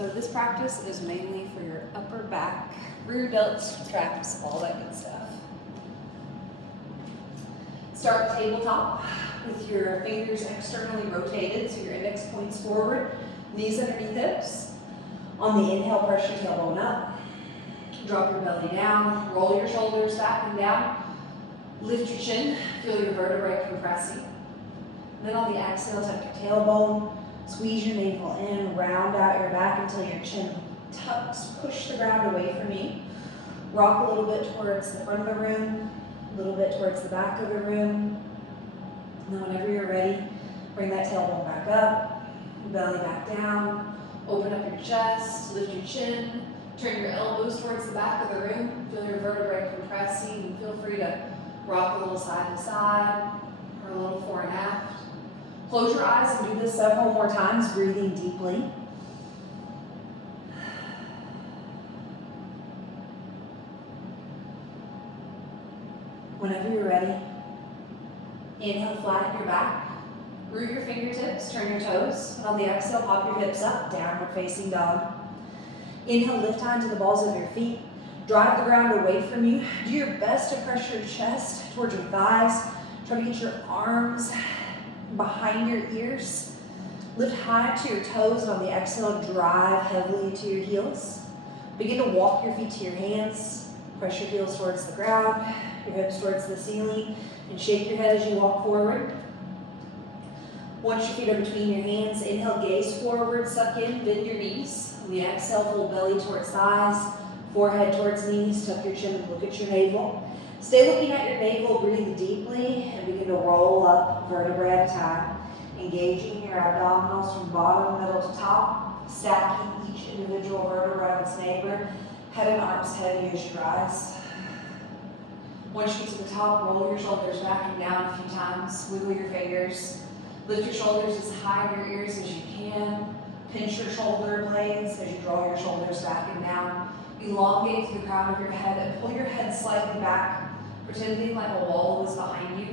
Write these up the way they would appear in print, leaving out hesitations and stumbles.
So this practice is mainly for your upper back, rear delts, traps, all that good stuff. Start tabletop with your fingers externally rotated, so your index points forward, knees underneath hips. On the inhale, press your tailbone up. Drop your belly down, roll your shoulders back and down. Lift your chin, feel your vertebrae compressing. Then on the exhale, tuck your tailbone, squeeze your navel in, round out your back until your chin tucks, push the ground away from you. Rock a little bit towards the front of the room, a little bit towards the back of the room. And then whenever you're ready, bring that tailbone back up, belly back down, open up your chest, lift your chin, turn your elbows towards the back of the room, feel your vertebrae compressing, and feel free to rock a little side to side or a little fore and aft. Close your eyes and do this several more times, breathing deeply. Whenever you're ready, inhale, flatten your back, root your fingertips, turn your toes, and on the exhale, pop your hips up, downward facing dog. Inhale, lift high into the balls of your feet, drive the ground away from you. Do your best to press your chest towards your thighs. Try to get your arms behind your ears. Lift high to your toes, and on the exhale, drive heavily to your heels. Begin to walk your feet to your hands. Press your heels towards the ground, your hips towards the ceiling, and shake your head as you walk forward. Once your feet are between your hands, inhale, gaze forward, suck in, bend your knees. On the exhale, full belly towards thighs, forehead towards knees, tuck your chin and look at your navel. Stay looking at your navel, breathe deeply, and begin to roll up vertebrae at a time, engaging your abdominals from bottom, middle to top, stacking each individual vertebra on its neighbor, head and arms heavy as you rise. Once you get to the top, roll your shoulders back and down a few times, wiggle your fingers, lift your shoulders as high in your ears as you can, pinch your shoulder blades as you draw your shoulders back and down, elongate to the crown of your head and pull your head slightly back, pretending like a wall was behind you,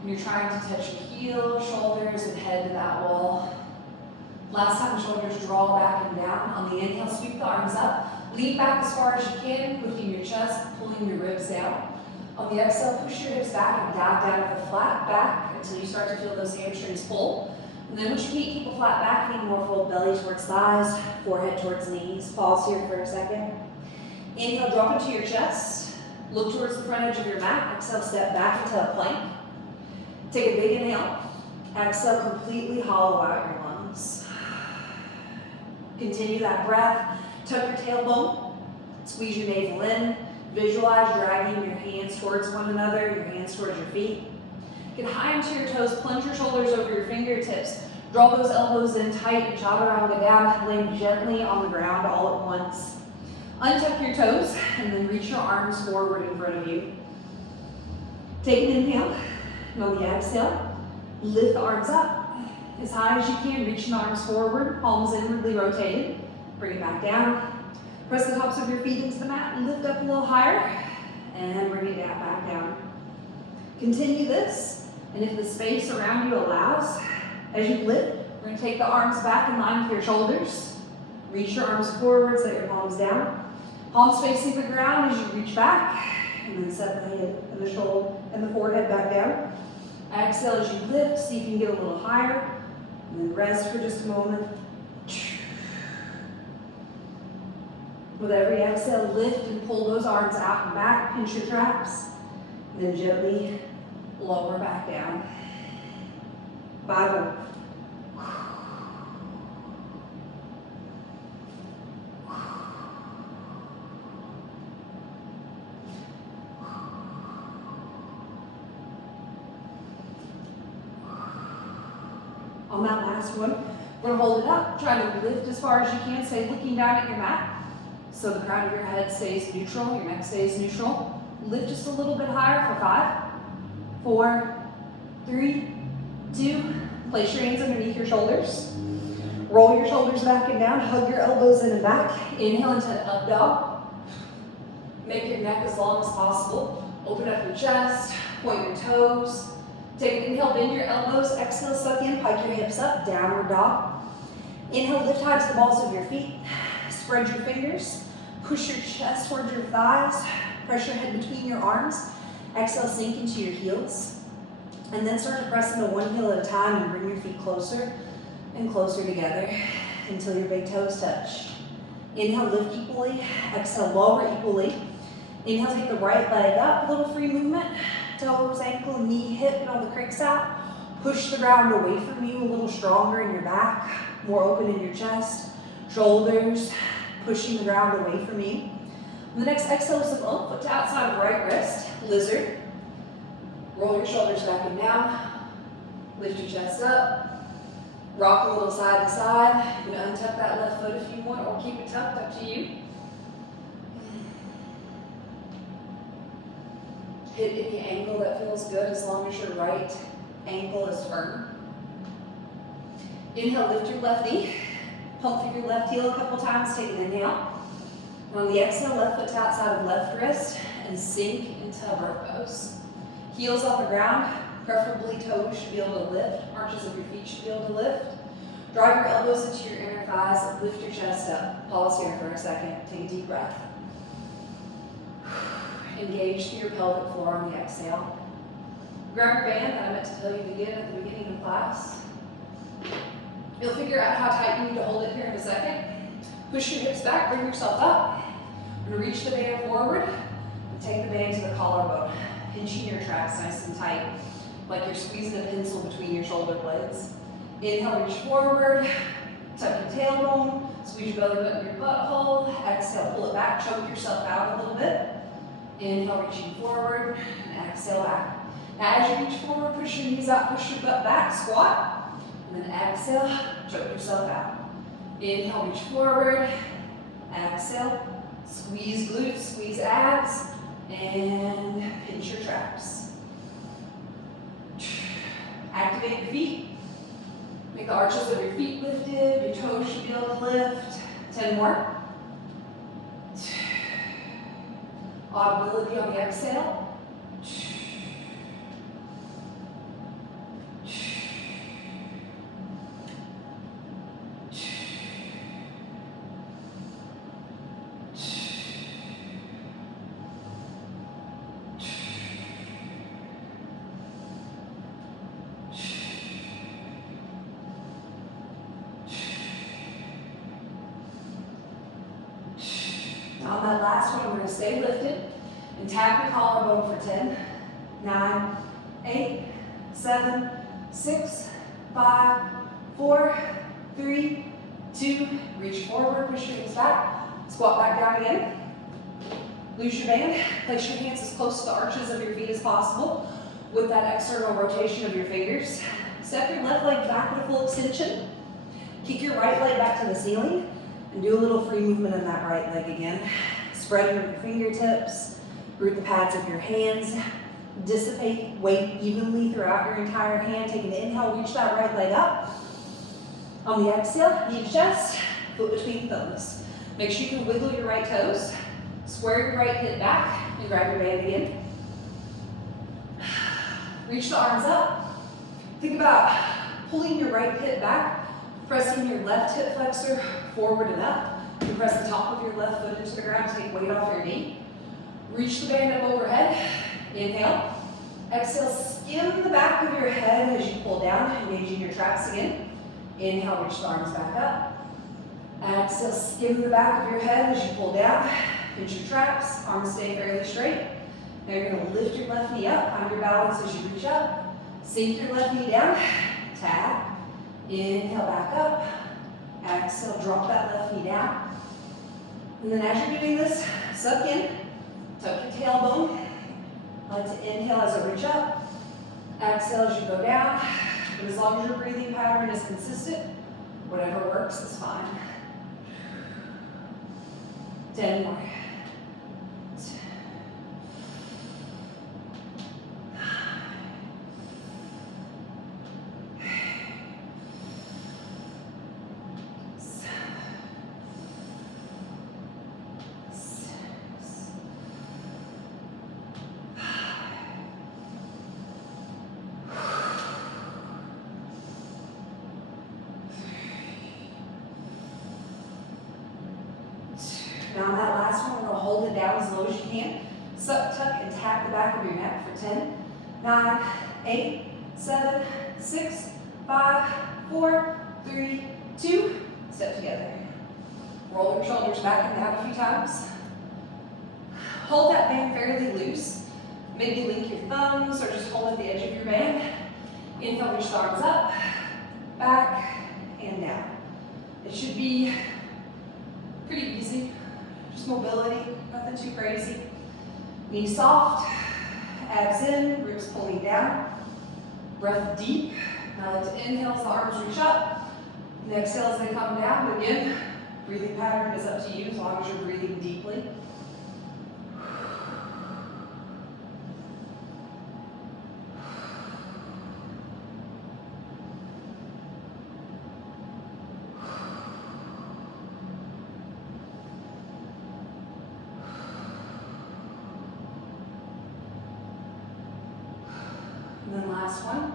and you're trying to touch your heel, shoulders, and head to that wall. Last time, the shoulders draw back and down. On the inhale, sweep the arms up, lean back as far as you can, lifting your chest, pulling your ribs down. On the exhale, push your hips back and dive down with a flat back until you start to feel those hamstrings pull. And then once you can't keep a flat back anymore, fold belly towards thighs, forehead towards knees. Pause here for a second. Inhale, drop into your chest. Look towards the front edge of your mat. Exhale, step back into a plank. Take a big inhale. Exhale, completely hollow out your lungs. Continue that breath. Tuck your tailbone. Squeeze your navel in. Visualize dragging your hands towards one another, your hands towards your feet. Get high into your toes, plunge your shoulders over your fingertips. Draw those elbows in tight and chaturanga down, land gently on the ground all at once. Untuck your toes and then reach your arms forward in front of you. Take an inhale, and on the exhale, lift the arms up as high as you can, reaching the arms forward, palms inwardly rotated. Bring it back down. Press the tops of your feet into the mat and lift up a little higher and bring it down, back down. Continue this, and if the space around you allows, as you lift, we're going to take the arms back in line with your shoulders. Reach your arms forward, set your palms down. Palms facing the ground as you reach back, and then set the head and the shoulder and the forehead back down. Exhale as you lift, see if you can get a little higher, and then rest for just a moment. With every exhale, lift and pull those arms out and back, pinch your traps, and then gently lower back down. Bible. On that last one, we're gonna hold it up, try to lift as far as you can, stay looking down at your mat. So the crown of your head stays neutral, your neck stays neutral. Lift just a little bit higher for 5, 4, 3, 2. Place your hands underneath your shoulders. Roll your shoulders back and down, hug your elbows in and back. Inhale into up dog. Make your neck as long as possible. Open up your chest, point your toes. Take an inhale, bend your elbows. Exhale, suck in, pike your hips up, downward dog. Inhale, lift high to the balls of your feet. Spread your fingers, push your chest towards your thighs, press your head between your arms. Exhale, sink into your heels. And then start to press into one heel at a time and bring your feet closer and closer together until your big toes touch. Inhale, lift equally. Exhale, lower equally. Inhale, take the right leg up, a little free movement. Toes, ankle, knee, hip, get all the creaks out. Push the ground away from you, a little stronger in your back, more open in your chest. Shoulders, pushing the ground away from you. On the next exhale, lift up, foot to outside of right wrist, lizard. Roll your shoulders back and down. Lift your chest up. Rock a little side to side. You can untuck that left foot if you want, or keep it tucked, up to you. Hit any angle that feels good as long as your right ankle is firm. Inhale, lift your left knee. Pump through your left heel a couple times, take an inhale. And on the exhale, left foot to outside of left wrist and sink into bird pose. Heels on the ground, preferably toes should be able to lift, arches of your feet should be able to lift. Drive your elbows into your inner thighs, lift your chest up. Pause here for a second, take a deep breath. Engage through your pelvic floor on the exhale. Grab your band that I meant to tell you to get at the beginning of class. You'll figure out how tight you need to hold it here in a second. Push your hips back, bring yourself up. You're going to reach the band forward and take the band to the collarbone. Pinching your traps nice and tight, like you're squeezing a pencil between your shoulder blades. Inhale, reach forward, tuck your tailbone, squeeze your belly button, your butthole. Exhale, pull it back, choke yourself out a little bit. Inhale, reaching forward, and exhale back. Now as you reach forward, push your knees out, push your butt back, squat. And then exhale, choke yourself out. Inhale, reach forward. Exhale, squeeze glutes, squeeze abs, and pinch your traps. Activate your feet. Make the arches of your feet lifted. Your toes should be able to lift. 10 more. Audibility on the exhale. On that last one, we're going to stay lifted and tap your collarbone for 10, 9, 8, 7, 6, 5, 4, 3, 2. Reach forward, push your knees back, squat back down again. Loose your band, place your hands as close to the arches of your feet as possible with that external rotation of your fingers. Step your left leg back at a full extension. Kick your right leg back to the ceiling. And do a little free movement in that right leg again. Spread your fingertips, root the pads of your hands, dissipate weight evenly throughout your entire hand. Take an inhale, reach that right leg up. On the exhale, knee to chest, foot between thumbs. Make sure you can wiggle your right toes, square your right hip back, and grab your band again. Reach the arms up. Think about pulling your right hip back, pressing your left hip flexor forward and up. You press the top of your left foot into the ground to take weight off your knee. Reach the band up overhead. Inhale. Exhale, skim the back of your head as you pull down, engaging your traps again. Inhale, reach the arms back up. Exhale, skim the back of your head as you pull down. Pinch your traps, arms stay fairly straight. Now you're going to lift your left knee up, find your balance as you reach up. Sink your left knee down, tap. Inhale, back up. Exhale, drop that left knee down. And then as you're doing this, suck in, tuck your tailbone. I like to inhale as I reach up. Exhale as you go down. But as long as your breathing pattern is consistent, whatever works is fine. 10 more. down as low as you can. Suck, tuck, and tap the back of your neck for 10, 9, 8, 7, 6, 5, 4, 3, 2. Step together. Roll your shoulders back and down a few times. Hold that band fairly loose. Maybe link your thumbs or just hold at the edge of your band. Inhale, reach the arms up, back, and down. It should be pretty easy. Just mobility, nothing too crazy. Knees soft, abs in, ribs pulling down. Breath deep. Now let's inhale as the arms reach up. And exhale as they come down. But again, breathing pattern is up to you as long as you're breathing deeply. And then last one.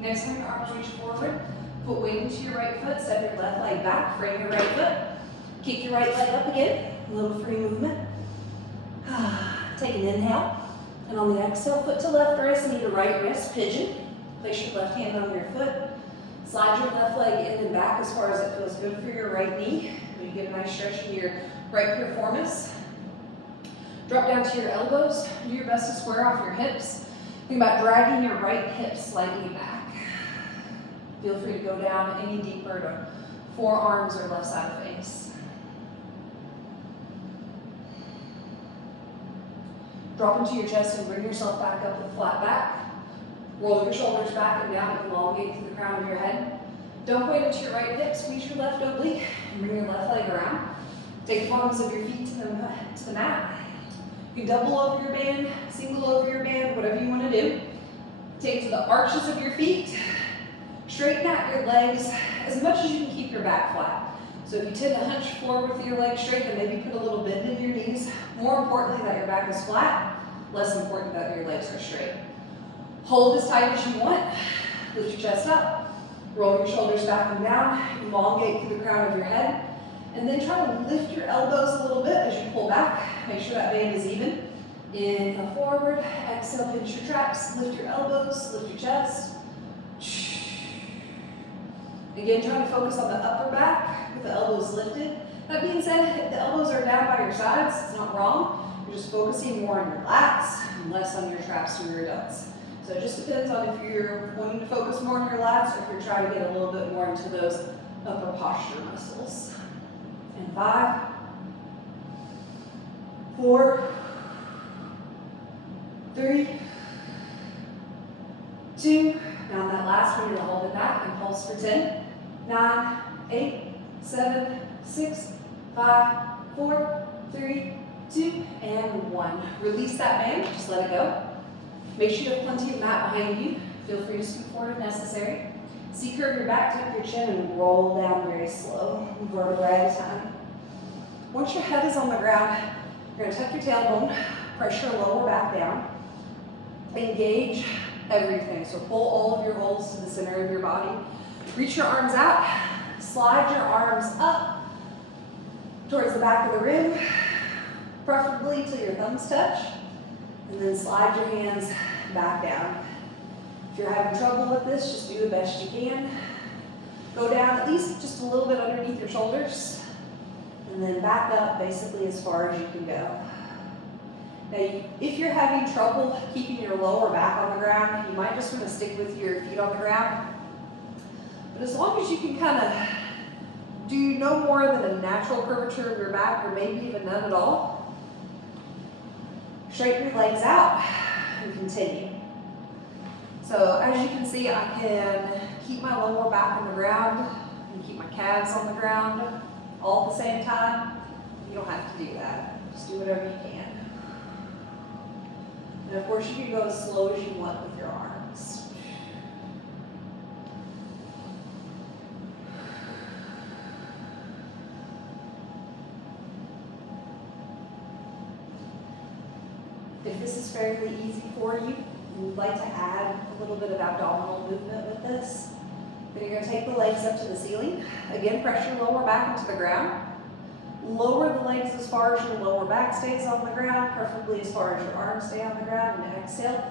Next time your arms reach forward, put weight into your right foot, step your left leg back, frame your right foot, kick your right leg up again, a little free movement. Take an inhale, and on the exhale, foot to left wrist, knee to right wrist, pigeon. Place your left hand on your foot, slide your left leg in and back as far as it feels good for your right knee. You get a nice stretch in your right piriformis. Drop down to your elbows, do your best to square off your hips. Think about dragging your right hip slightly back. Feel free to go down any deeper to forearms or left side of face. Drop into your chest and bring yourself back up with a flat back. Roll your shoulders back and down and elongate through the crown of your head. Don't point into your right hip, squeeze your left oblique, and bring your left leg around. Take the palms of your feet to the mat. You can double over your band, single over your band, whatever you want to do. Take to the arches of your feet. Straighten out your legs as much as you can keep your back flat. So if you tend to hunch forward with your legs straight, then maybe put a little bend in your knees. More importantly, that your back is flat. Less important that your legs are straight. Hold as tight as you want. Lift your chest up. Roll your shoulders back and down. Elongate through the crown of your head. And then try to lift your elbows a little bit as you pull back. Make sure that band is even. Inhale forward. Exhale, pinch your traps. Lift your elbows. Lift your chest. Again, try to focus on the upper back with the elbows lifted. That being said, if the elbows are down by your sides, it's not wrong. You're just focusing more on your lats and less on your traps or your adducts. So it just depends on if you're wanting to focus more on your lats or if you're trying to get a little bit more into those upper posture muscles. And 5, 4, 3, 2. Now on that last one, you're gonna hold it back and pulse for 10, 9, 8, 7, 6, 5, 4, 3, 2, and 1. Release that band, just let it go. Make sure you have plenty of mat behind you. Feel free to scoot forward if necessary. C-curve your back, tuck your chin, and roll down very slow, vertebra at a time. Once your head is on the ground, you're gonna tuck your tailbone, press your lower back down, engage everything. So pull all of your holes to the center of your body. Reach your arms out, slide your arms up towards the back of the rib, preferably till your thumbs touch, and then slide your hands back down. If you're having trouble with this, just do the best you can. Go down at least just a little bit underneath your shoulders, and then back up basically as far as you can go. Now, if you're having trouble keeping your lower back on the ground, you might just want to stick with your feet on the ground. But as long as you can kind of do no more than a natural curvature of your back, or maybe even none at all, straighten your legs out and continue. So as you can see, I can keep my lower back on the ground and keep my calves on the ground all at the same time. You don't have to do that. Just do whatever you can. And of course, you can go as slow as you want with your arms. If this is fairly easy for you, and you'd like to add a little bit of abdominal movement with this, Then you're gonna take the legs up to the ceiling. Again, press your lower back into the ground. Lower the legs as far as your lower back stays on the ground, preferably as far as your arms stay on the ground. And exhale,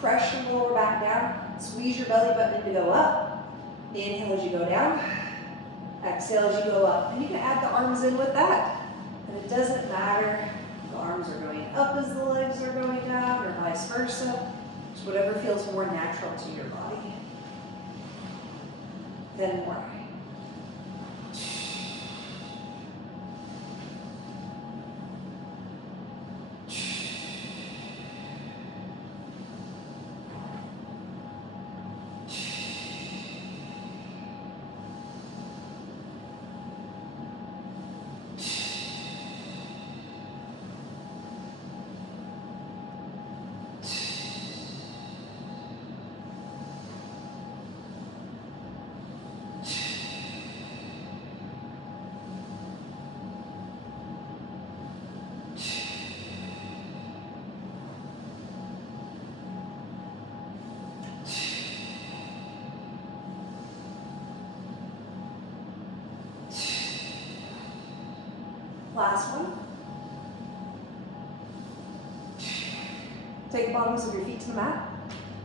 press your lower back down. Squeeze your belly button to go up. Inhale as you go down. Exhale as you go up. And you can add the arms in with that. And it doesn't matter if the arms are going up as the legs are going down or vice versa. Just whatever feels more natural to your body. Then more. Last one. Take the bottoms of your feet to the mat.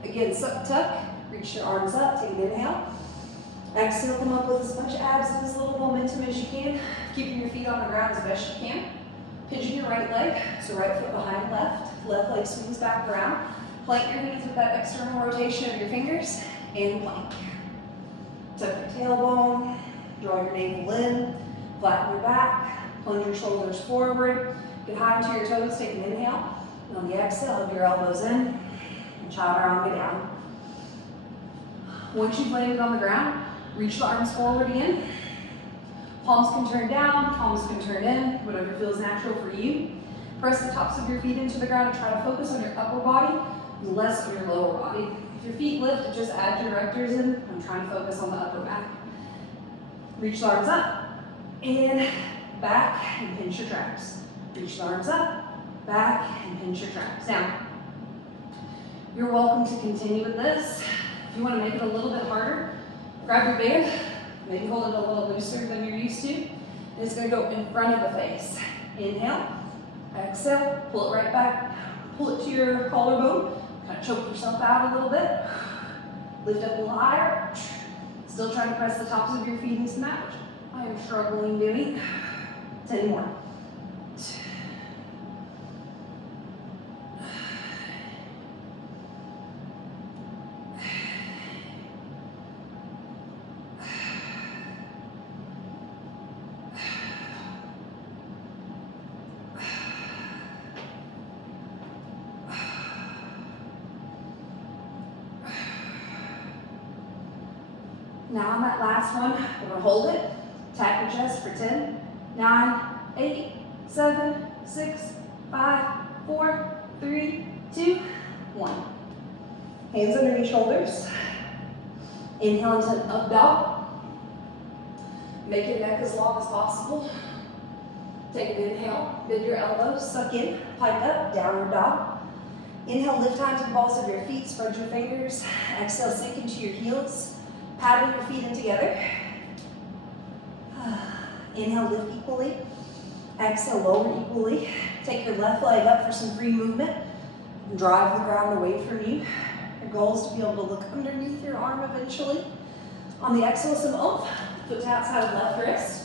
Again, suck, tuck, reach your arms up, take an inhale. Exhale, come up with as much abs and as little momentum as you can, keeping your feet on the ground as best you can. Pinching your right leg, so right foot behind left. Left leg swings back around. Plank your knees with that external rotation of your fingers, and plank. Tuck your tailbone, draw your navel in, flatten your back, plunge your shoulders forward, get high into your toes, take an inhale. And on the exhale, hug your elbows in, and chaturanga down. Once you've landed on the ground, reach the arms forward again. Palms can turn down, palms can turn in, whatever feels natural for you. Press the tops of your feet into the ground and try to focus on your upper body and less on your lower body. If your feet lift, just add your rectors in. I'm trying to focus on the upper back. Reach the arms up and back and pinch your traps. Reach the arms up, back and pinch your traps. Now, you're welcome to continue with this. If you want to make it a little bit harder, grab your band, maybe hold it a little looser than you're used to. And it's going to go in front of the face. Inhale, exhale, pull it right back, pull it to your collarbone, kind of choke yourself out a little bit. Lift up a little higher. Still trying to press the tops of your feet into the mat, which I am struggling doing. 10 more. Now on that last one, we're gonna hold it, tap your chest for 10, 9, 8, 7, 6, 5, 4, 3, 2, 1. Hands underneath shoulders. Inhale into an up dog. Make your neck as long as possible. Take an inhale, bend your elbows, suck in, pike up, downward dog. Inhale, lift high to the balls of your feet, spread your fingers. Exhale, sink into your heels. Paddle your feet in together. Inhale, lift equally. Exhale, lower equally. Take your left leg up for some free movement. Drive the ground away from you. Your goal is to be able to look underneath your arm eventually. On the exhale, some oomph. Foot to outside of left wrist.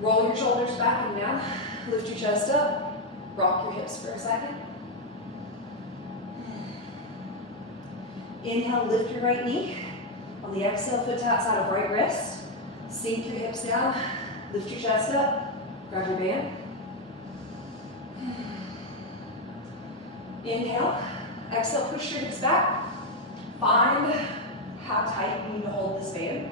Roll your shoulders back and down. Lift your chest up. Rock your hips for a second. Inhale, lift your right knee. On the exhale, foot to outside of right wrist. Sink your hips down. Lift your chest up. Grab your band. Inhale. Exhale, push your hips back. Find how tight you need to hold this band.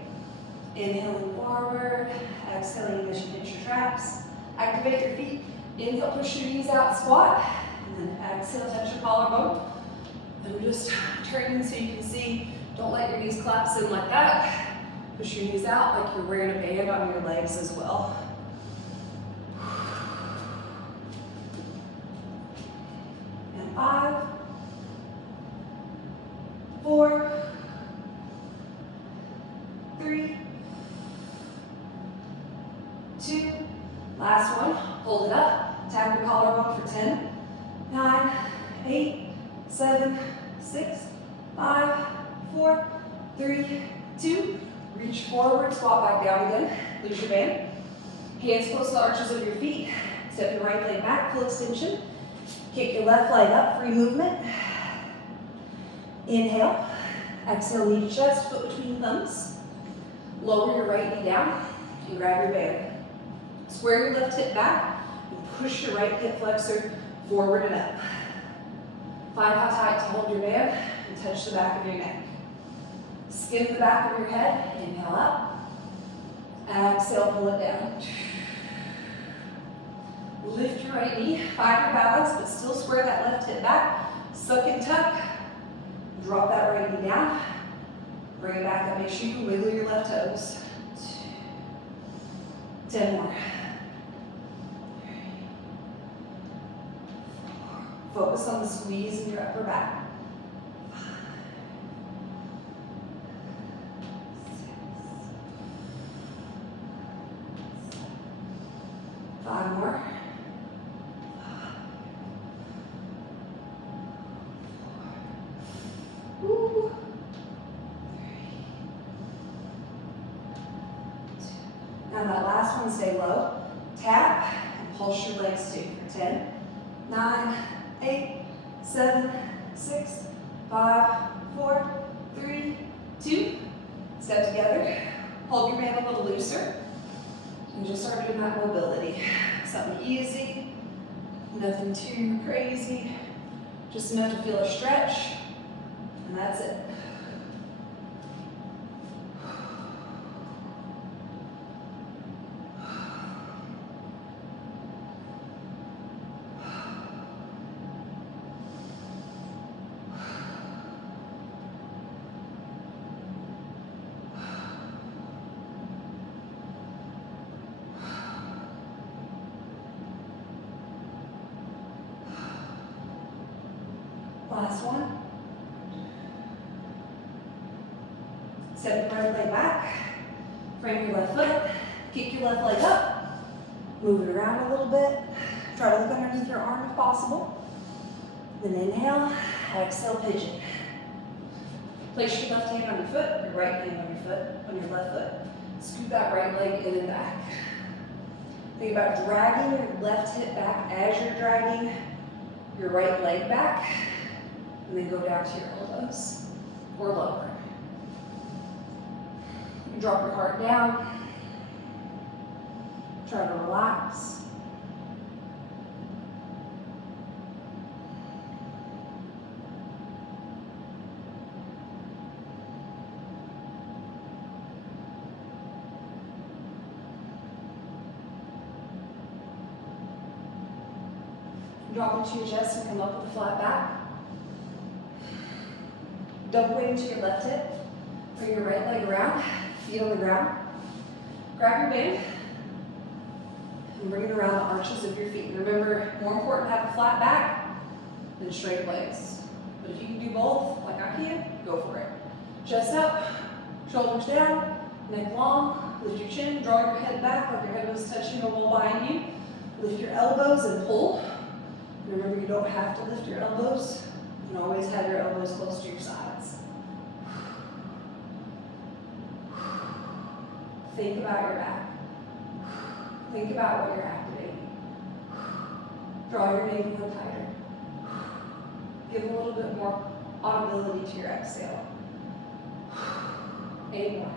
Inhaling forward. Exhaling as you pinch your traps. Activate your feet. Inhale, push your knees out, squat. And then exhale, touch your collarbone. And just turn so you can see. Don't let your knees collapse in like that. Push your knees out like you're wearing a band on your legs as well. And 5, 4, Last one, hold it up, tap your collarbone for 10, 9, 8, 7, 6, 5, 4, 3, 2. Reach forward, squat back down again, loose your band. Hands close to the arches of your feet. Step your right leg back, full extension. Kick your left leg up, free movement. Inhale. Exhale, knee to chest, foot between the thumbs. Lower your right knee down and grab your band. Square your left hip back and push your right hip flexor forward and up. Find how tight to hold your band and touch the back of your neck. Skim the back of your head, inhale up. Exhale, pull it down. Lift your right knee, find your balance, but still square that left hip back. Suck and tuck. Drop that right knee down. Bring it back up. Make sure you can wiggle your left toes. 10 more. Focus on the squeeze in your upper back. 5 more. 4. Woo. 3. 2. Now that last one, stay low. Tap and pulse your legs too for 10, 9, 8, 7, 6, 5, 4, 3, 2. Step together. Hold your band a little looser. And just start doing that mobility. Something easy, nothing too crazy, just enough to feel a stretch, and that's it. Last one. Step your right leg back, frame your left foot, kick your left leg up, move it around a little bit. Try to look underneath your arm if possible. Then inhale, exhale, pigeon. Place your left hand on your foot, your right hand on your foot, on your left foot. Scoot that right leg in and back. Think about dragging your left hip back as you're dragging your right leg back. And then go down to your elbows or lower. Drop your heart down. Try to relax. Drop into your chest and come up with a flat back. Double weight into your left hip. Bring your right leg around, feet on the ground. Grab your band and bring it around the arches of your feet. Remember, more important to have a flat back than straight legs. But if you can do both, like I can, go for it. Chest up, shoulders down, neck long. Lift your chin, draw your head back like your head was touching a wall behind you. Lift your elbows and pull. Remember, you don't have to lift your elbows. You can always have your elbows close to your sides. Think about your back. Think about what you're activating. Draw your navel in tighter. Give a little bit more audibility to your exhale. 8 more.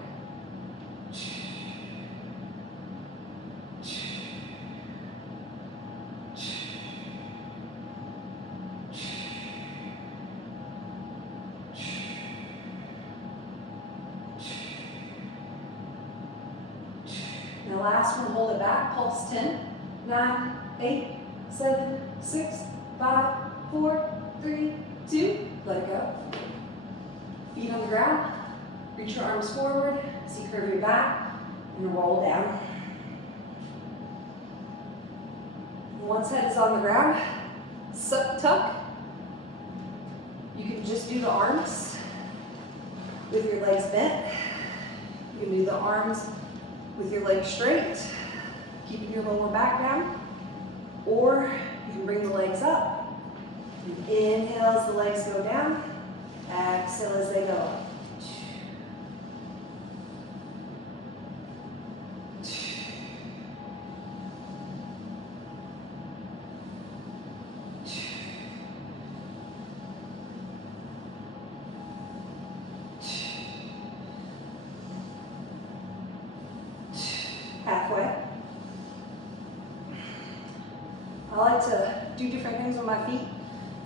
Now last one, hold it back, pulse 10, 9, 8, 7, 6, 5, 4, 3, 2, let it go. Feet on the ground, reach your arms forward, so you curve your back, and roll down. Once head is on the ground, suck, tuck. You can just do the arms with your legs bent. You can do the arms with your legs straight. keeping your lower back down, or you can bring the legs up. Inhale as the legs go down, exhale as they go up. Halfway. I like to do different things with my feet.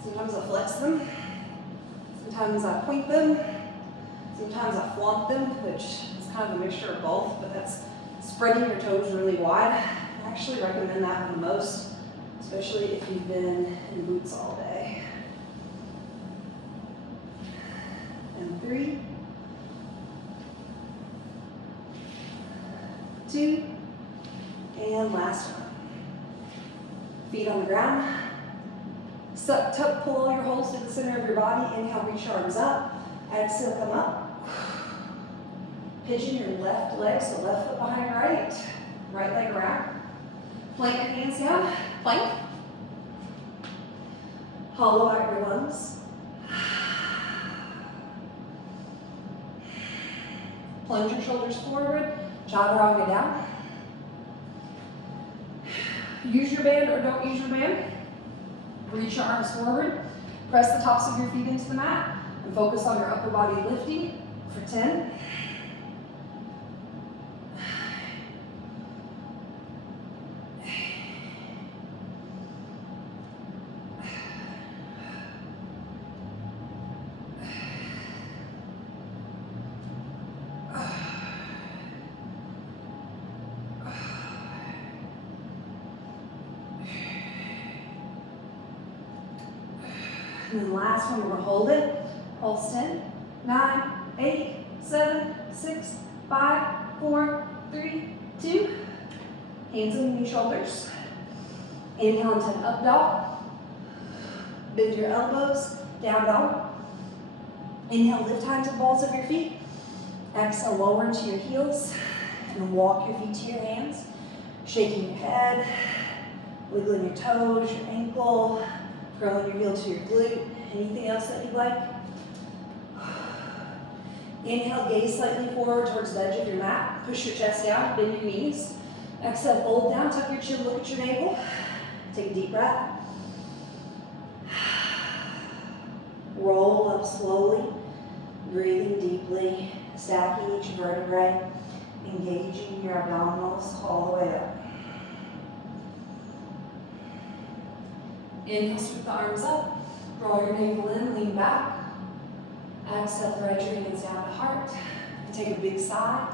Sometimes I flex them, sometimes I point them, sometimes I flaunt them, which is kind of a mixture of both, but that's spreading your toes really wide. I actually recommend that one the most, especially if you've been in boots all day. And 3, 2, and last one. Feet on the ground. Suck, tuck, pull all your holes to the center of your body. Inhale, reach your arms up. Exhale, come up. Pigeon your left leg, so left foot behind right. Right leg around. Plant your hands down. Plank. Hollow out your lungs. Plunge your shoulders forward. Chaturanga down. Use your band or don't use your band. Reach your arms forward. Press the tops of your feet into the mat. And focus on your upper body lifting for 10. And then last one, we're gonna hold it. Pulse 10, 9, 8, 7, 6, 5, 4, 3, 2. Hands on your shoulders. Inhale into an up dog. Bend your elbows, down dog. Inhale, lift high to the balls of your feet. Exhale, lower into your heels. And walk your feet to your hands. Shaking your head, wiggling your toes, your ankle, curling your heel to your glute. Anything else that you'd like? Inhale, gaze slightly forward towards the edge of your mat. Push your chest down, bend your knees. Exhale, fold down, tuck your chin, look at your navel. Take a deep breath. Roll up slowly, breathing deeply, stacking each vertebrae, engaging your abdominals all the way up. Inhale, sweep the arms up. Draw your navel in, lean back. Exhale, thread your hands down to heart. And take a big sigh.